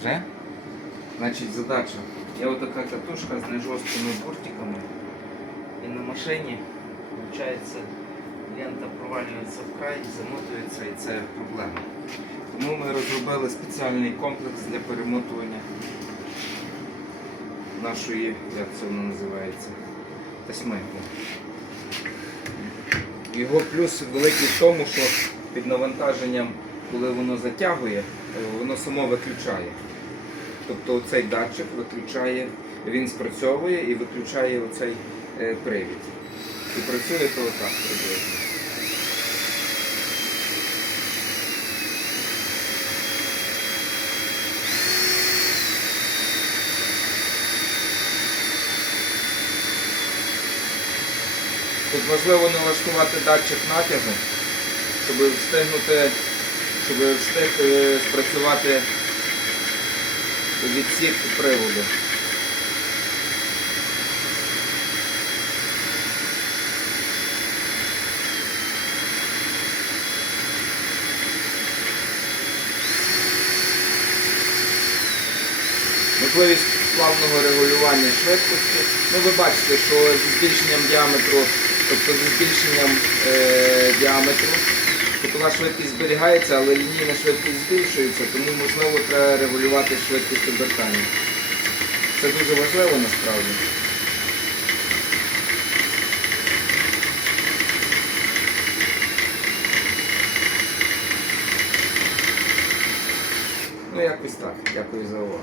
Вже? Значить задача. Є отака катушка з нежорсткими бортиками. І на машині, виходить, лента провалюється в край, замотується і це проблема. Тому ми розробили спеціальний комплекс для перемотування нашої, як це воно називається, тасьми. Його плюс великий в тому, що під навантаженням, коли воно затягує, е, воно само виключає. Тобто цей датчик виключає, він спрацьовує і виключає оцей е, привід. І працює то отак приблизно. Тут важливо налаштувати датчик натягу, щоб встигнути, щоб встиг е, спрацювати відсік приводу. Можливість плавного регулювання швидкості. Ну ви бачите, що зі збільшенням діаметру, тобто зі збільшенням е, діаметру, котова швидкість зберігається, але лінійна швидкість збільшується, тому можливо треба регулювати швидкість обертання. Це дуже важливо насправді. Ну якось так. Дякую за увагу.